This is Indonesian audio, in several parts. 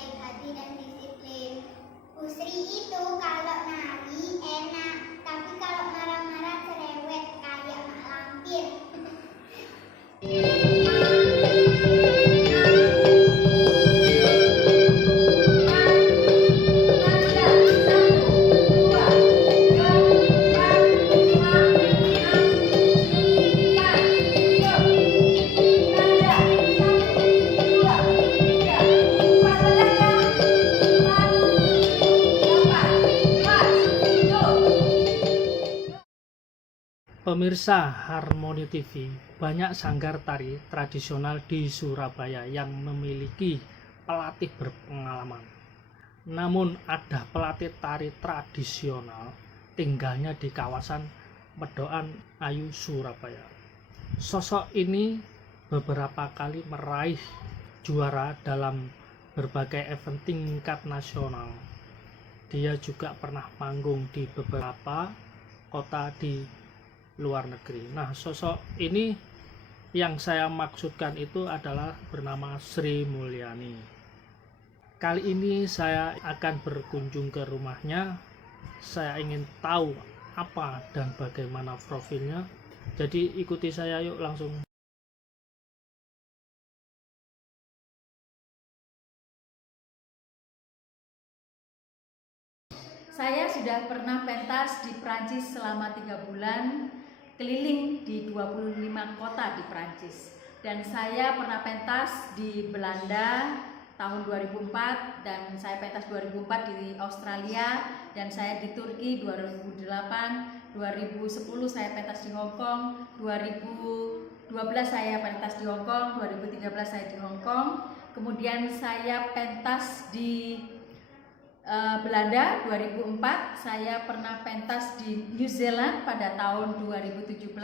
baik hati dan disiplin. Pusri itu kalau nari enak, tapi kalau marah-marah cerewet kayak mak lampir. Pemirsa Harmoni TV, banyak sanggar tari tradisional di Surabaya yang memiliki pelatih berpengalaman. Namun ada pelatih tari tradisional tinggalnya di kawasan Medokan Ayu, Surabaya. Sosok ini beberapa kali meraih juara dalam berbagai event tingkat nasional. Dia juga pernah manggung di beberapa kota di luar negeri. Nah, sosok ini yang saya maksudkan itu adalah bernama Sri Mulyani. Kali ini saya akan berkunjung ke rumahnya. Saya ingin tahu apa dan bagaimana profilnya. Jadi ikuti saya yuk langsung. Saya sudah pernah pentas di Prancis selama 3 bulan, keliling di 25 kota di Prancis. Dan saya pernah pentas di Belanda tahun 2004, dan saya pentas 2004 di Australia, dan saya di Turki 2008, 2010 saya pentas di Hong Kong, 2012 saya pentas di Hong Kong, 2013 saya di Hong Kong, kemudian saya pentas di Belanda 2004, saya pernah pentas di New Zealand pada tahun 2017,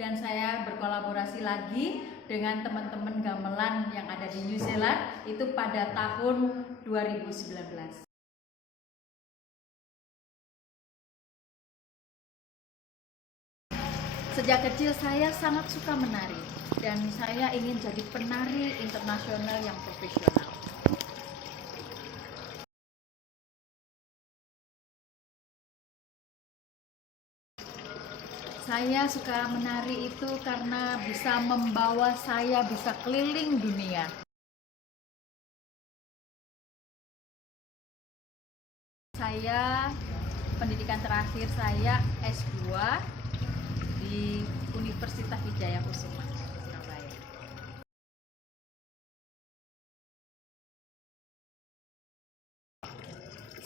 dan saya berkolaborasi lagi dengan teman-teman gamelan yang ada di New Zealand itu pada tahun 2019. Sejak kecil saya sangat suka menari, dan saya ingin jadi penari internasional yang profesional. Saya suka menari itu karena bisa membawa saya bisa keliling dunia. Saya pendidikan terakhir saya S2 di Universitas Wijaya Kusuma, Surabaya.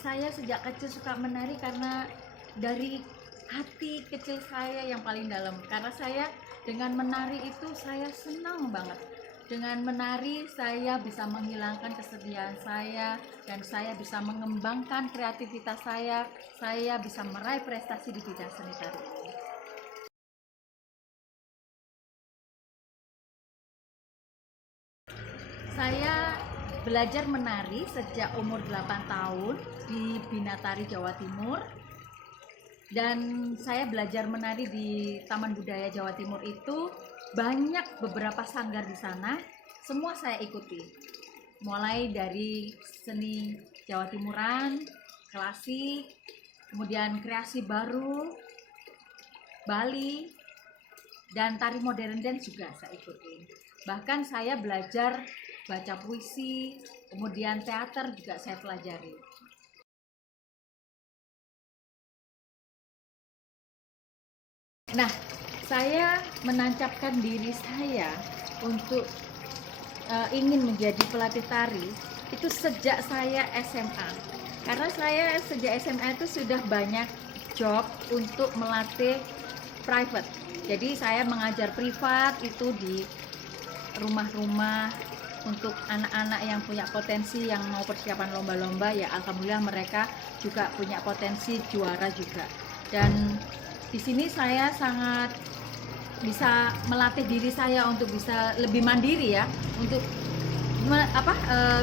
Saya sejak kecil suka menari karena dari hati kecil saya yang paling dalam, karena saya dengan menari itu saya senang banget. Dengan menari saya bisa menghilangkan kesedihan saya, dan saya bisa mengembangkan kreativitas saya bisa meraih prestasi di bidang seni tari. Saya belajar menari sejak umur 8 tahun di Binatari, Jawa Timur. Dan saya belajar menari di Taman Budaya Jawa Timur itu banyak beberapa sanggar di sana, semua saya ikuti. Mulai dari seni Jawa Timuran, klasik, kemudian kreasi baru, Bali, dan tari modern dance juga saya ikuti. Bahkan saya belajar baca puisi, kemudian teater juga saya pelajari. Nah, saya menancapkan diri saya untuk ingin menjadi pelatih tari itu sejak saya SMA. Karena saya sejak SMA itu sudah banyak job untuk melatih private. Jadi saya mengajar privat itu di rumah-rumah untuk anak-anak yang punya potensi, yang mau persiapan lomba-lomba, ya alhamdulillah mereka juga punya potensi juara juga. Dan di sini saya sangat bisa melatih diri saya untuk bisa lebih mandiri ya, untuk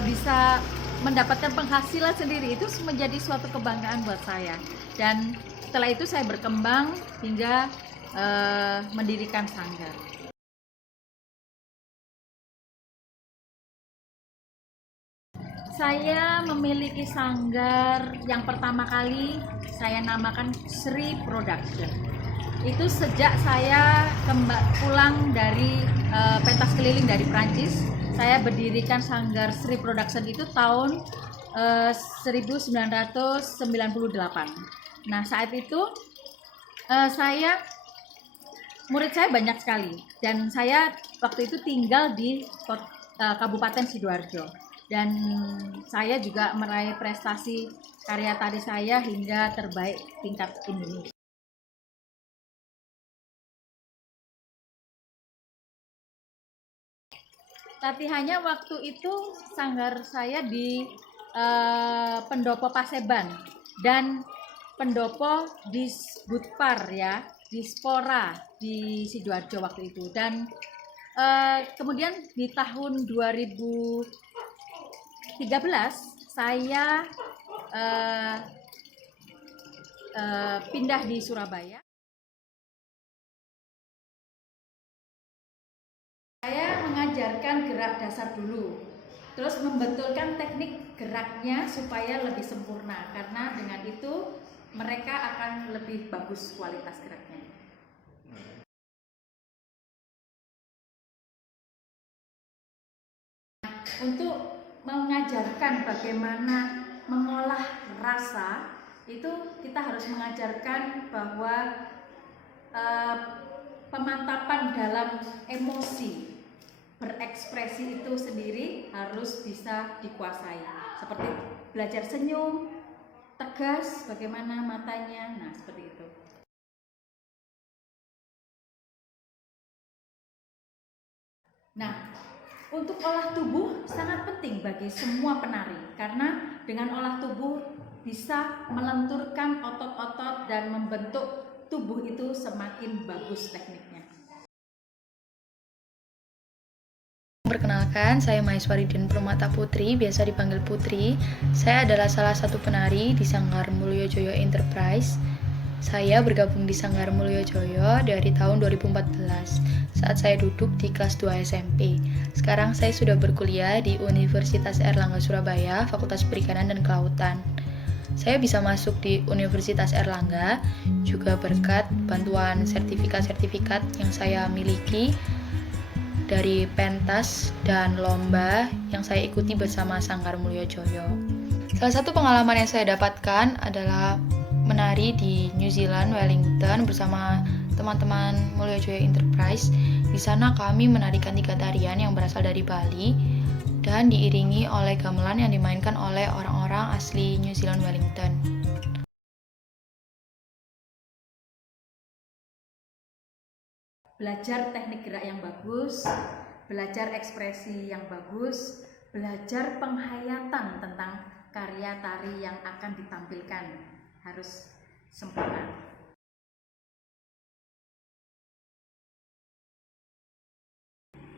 bisa mendapatkan penghasilan sendiri. Itu menjadi suatu kebanggaan buat saya. Dan setelah itu saya berkembang hingga mendirikan sanggar. Saya memiliki sanggar yang pertama kali saya namakan Sri Production. Itu sejak saya pulang dari pentas keliling dari Prancis. Saya berdirikan sanggar Sri Production itu tahun 1998. Nah, saat itu murid saya banyak sekali, dan saya waktu itu tinggal di Kabupaten Sidoarjo, dan saya juga meraih prestasi karya tari saya hingga terbaik tingkat Indonesia. Latihannya waktu itu sanggar saya di Pendopo Paseban dan Pendopo di Budpar ya, di Spora di Sidoarjo waktu itu. Dan kemudian di tahun 2013 saya pindah di Surabaya. Saya mengajarkan gerak dasar dulu, terus membetulkan teknik geraknya supaya lebih sempurna, karena dengan itu mereka akan lebih bagus kualitas geraknya. Untuk mengajarkan bagaimana mengolah rasa, itu kita harus mengajarkan bahwa pemantapan dalam emosi berekspresi itu sendiri harus bisa dikuasai, seperti belajar senyum, tegas, bagaimana matanya, nah seperti itu. Nah, untuk olah tubuh sangat penting bagi semua penari, karena dengan olah tubuh bisa melenturkan otot-otot dan membentuk tubuh itu semakin bagus tekniknya. Perkenalkan, saya Maiswaridin Permata Putri, biasa dipanggil Putri. Saya adalah salah satu penari di Sanggar Mulyojoyo Enterprise. Saya bergabung di Sanggar Mulyojoyo dari tahun 2014 saat saya duduk di kelas 2 SMP. Sekarang saya sudah berkuliah di Universitas Airlangga Surabaya, Fakultas Perikanan dan Kelautan. Saya bisa masuk di Universitas Airlangga juga berkat bantuan sertifikat-sertifikat yang saya miliki dari pentas dan lomba yang saya ikuti bersama Sanggar Mulyojoyo. Salah satu pengalaman yang saya dapatkan adalah menari di New Zealand, Wellington bersama teman-teman Mulyojoyo Enterprise. Di sana kami menarikan 3 tarian yang berasal dari Bali dan diiringi oleh gamelan yang dimainkan oleh orang-orang asli New Zealand, Wellington. Belajar teknik gerak yang bagus, belajar ekspresi yang bagus, belajar penghayatan tentang karya tari yang akan ditampilkan, harus sempurna.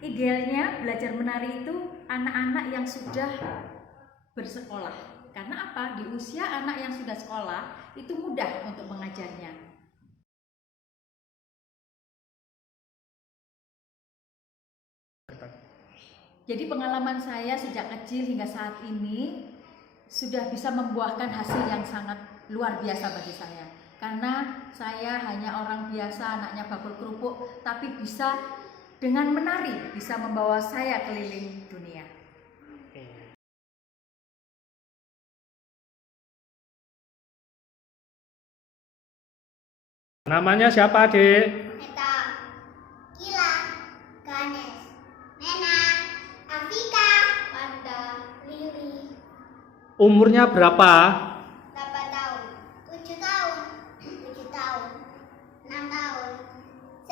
Idealnya belajar menari itu anak-anak yang sudah bersekolah. Karena apa? Di usia anak yang sudah sekolah itu mudah untuk mengajarnya. Jadi pengalaman saya sejak kecil hingga saat ini sudah bisa membuahkan hasil yang sangat luar biasa bagi saya. Karena saya hanya orang biasa, anaknya bakul kerupuk, tapi bisa dengan menari bisa membawa saya keliling dunia. Namanya siapa, Adik? Neta, Kila, Ganes, Nena, Afika, Panda, Lili. Umurnya berapa? 8 tahun, 7 tahun, 7 tahun, 6 tahun,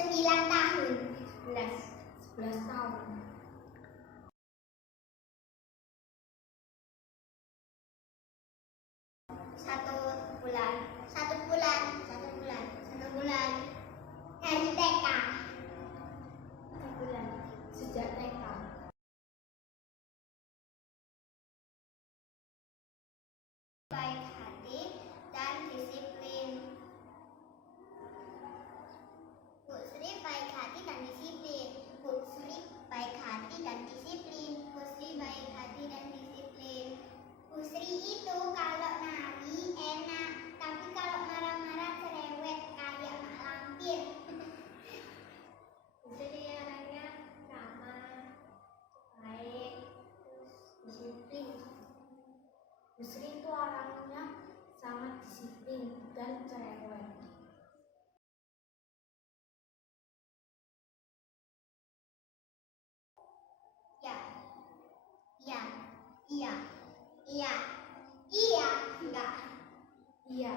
9 tahun, 11 tahun. 1 bulan, 1 bulan, 1 bulan, 1 bulan. Dari TK. 1 bulan, sejak TK. Baik hati dan disiplin. Bu Sri baik hati dan disiplin. Bu Sri baik hati dan disiplin. Bu Sri baik hati dan disiplin. kalau nari enak, tapi kalau marah-marah cerewet kayak mak lampir. Putri orangnya ramah, baik, terus disiplin. Putri itu orangnya sangat disiplin dan cerewet. Ya, iya, iya, iya, iya, enggak, iya.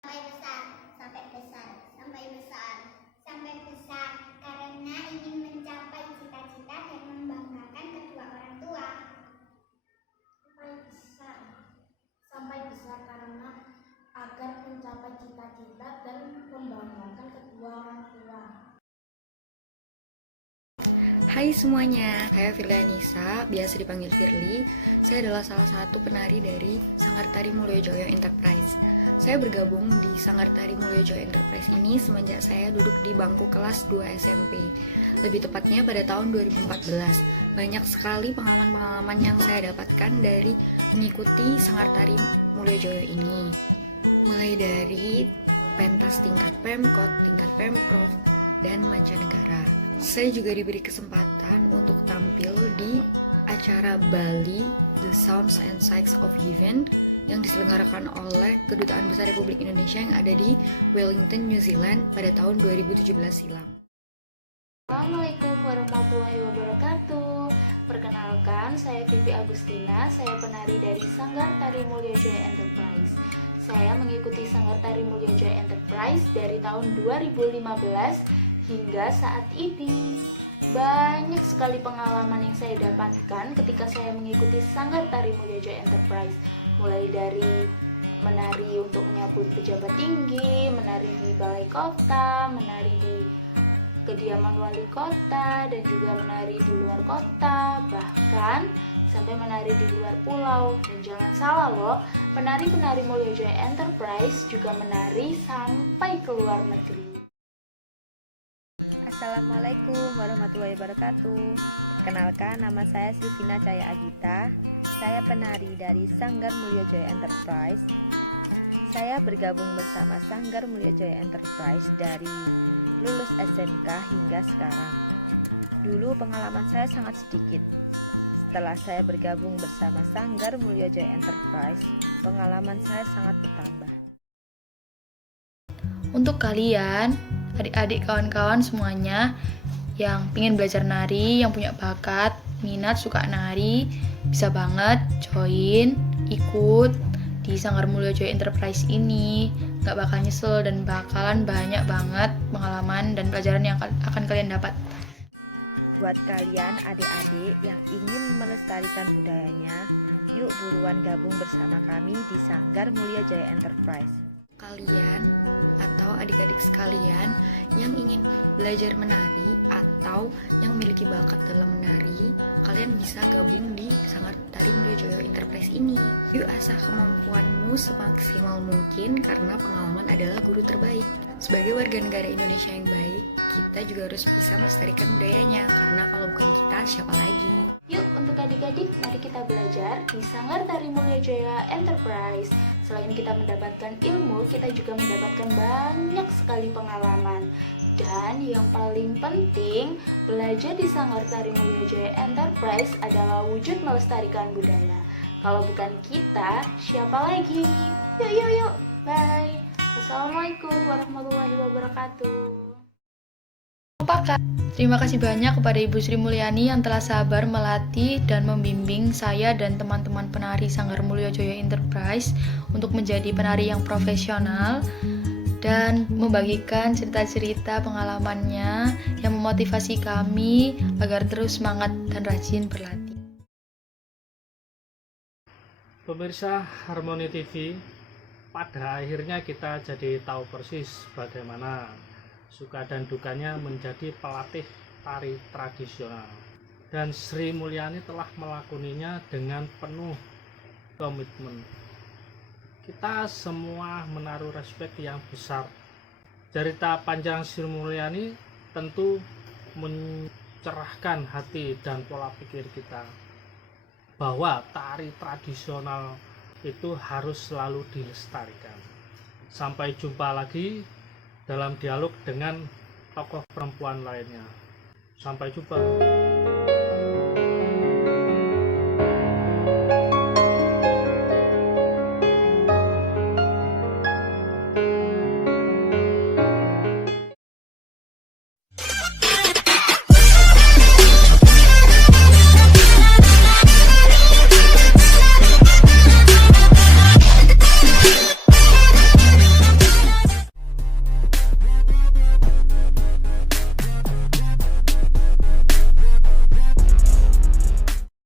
Sampai besar, sampai besar, sampai besar, sampai besar, karena ingin mencapai cita-cita dan membanggakan kedua orang tua. Sampai besar karena agar mencapai cita-cita dan membanggakan kedua orang tua. Hai semuanya, saya Firly Anissa, biasa dipanggil Firly. Saya adalah salah satu penari dari Sanggar Tari Mulyojoyo Enterprise. Saya bergabung di Sanggar Tari Mulyojoyo Enterprise ini semenjak saya duduk di bangku kelas 2 SMP. Lebih tepatnya pada tahun 2014. Banyak sekali pengalaman-pengalaman yang saya dapatkan dari mengikuti Sanggar Tari Mulyojoyo ini. Mulai dari pentas tingkat Pemkot, tingkat Pemprov, dan mancanegara. Saya juga diberi kesempatan untuk tampil di acara Bali The Sounds and Sights of Heaven yang diselenggarakan oleh Kedutaan Besar Republik Indonesia yang ada di Wellington, New Zealand pada tahun 2017 silam. Assalamualaikum warahmatullahi wabarakatuh. Perkenalkan, saya Vivi Agustina, saya penari dari Sanggar Tari Mulyojoyo Enterprise. Saya mengikuti Sanggar Tari Mulyojoyo Enterprise dari tahun 2015 hingga saat ini. Banyak sekali pengalaman yang saya dapatkan ketika saya mengikuti Sanggar Tari Mulyojoyo Enterprise. Mulai dari menari untuk menyambut pejabat tinggi, menari di balai kota, menari di kediaman wali kota, dan juga menari di luar kota, bahkan sampai menari di luar pulau. Dan jangan salah loh, penari-penari Mulyojoyo Enterprise juga menari sampai ke luar negeri. Assalamualaikum warahmatullahi wabarakatuh. Perkenalkan, nama saya Silvina Caya Agita. Saya penari dari Sanggar Mulyojoyo Enterprise. Saya bergabung bersama Sanggar Mulyojoyo Enterprise dari lulus SMK hingga sekarang. Dulu pengalaman saya sangat sedikit. Setelah saya bergabung bersama Sanggar Mulyojoyo Enterprise, pengalaman saya sangat bertambah. Untuk kalian, adik-adik kawan-kawan semuanya yang ingin belajar nari, yang punya bakat, minat, suka nari, bisa banget join, ikut di Sanggar Mulyojoyo Enterprise ini. Gak bakal nyesel dan bakalan banyak banget pengalaman dan pelajaran yang akan kalian dapat. Buat kalian adik-adik yang ingin melestarikan budayanya, yuk buruan gabung bersama kami di Sanggar Mulyojoyo Enterprise. Kalian atau adik-adik sekalian yang ingin belajar menari atau yang memiliki bakat dalam menari, kalian bisa gabung di Sanggar Tari Mulyojoyo Enterprise ini. Yuk asah kemampuanmu semaksimal mungkin, karena pengalaman adalah guru terbaik. Sebagai warga negara Indonesia yang baik, kita juga harus bisa melestarikan budayanya, karena kalau bukan kita, siapa lagi? Yuk, untuk adik-adik, mari kita belajar di Sanggar Tari Mulyojoyo Enterprise. Selain kita mendapatkan ilmu, kita juga mendapatkan banyak sekali pengalaman. Dan yang paling penting, belajar di Sanggar Tari Mulyojoyo Enterprise adalah wujud melestarikan budaya. Kalau bukan kita, siapa lagi? Yuk, yuk, yuk. Bye. Wassalamualaikum warahmatullahi wabarakatuh. Terima kasih banyak kepada Ibu Sri Mulyani yang telah sabar melatih dan membimbing saya dan teman-teman penari Sanggar Mulyojoyo Enterprise untuk menjadi penari yang profesional dan membagikan cerita-cerita pengalamannya yang memotivasi kami agar terus semangat dan rajin berlatih. Pemirsa Harmoni TV, pada akhirnya kita jadi tahu persis bagaimana suka dan dukanya menjadi pelatih tari tradisional. Dan Sri Mulyani telah melakoninya dengan penuh komitmen. Kita semua menaruh respek yang besar. Cerita panjang Sri Mulyani tentu mencerahkan hati dan pola pikir kita bahwa tari tradisional itu harus selalu dilestarikan. Sampai jumpa lagi dalam dialog dengan tokoh perempuan lainnya. Sampai jumpa.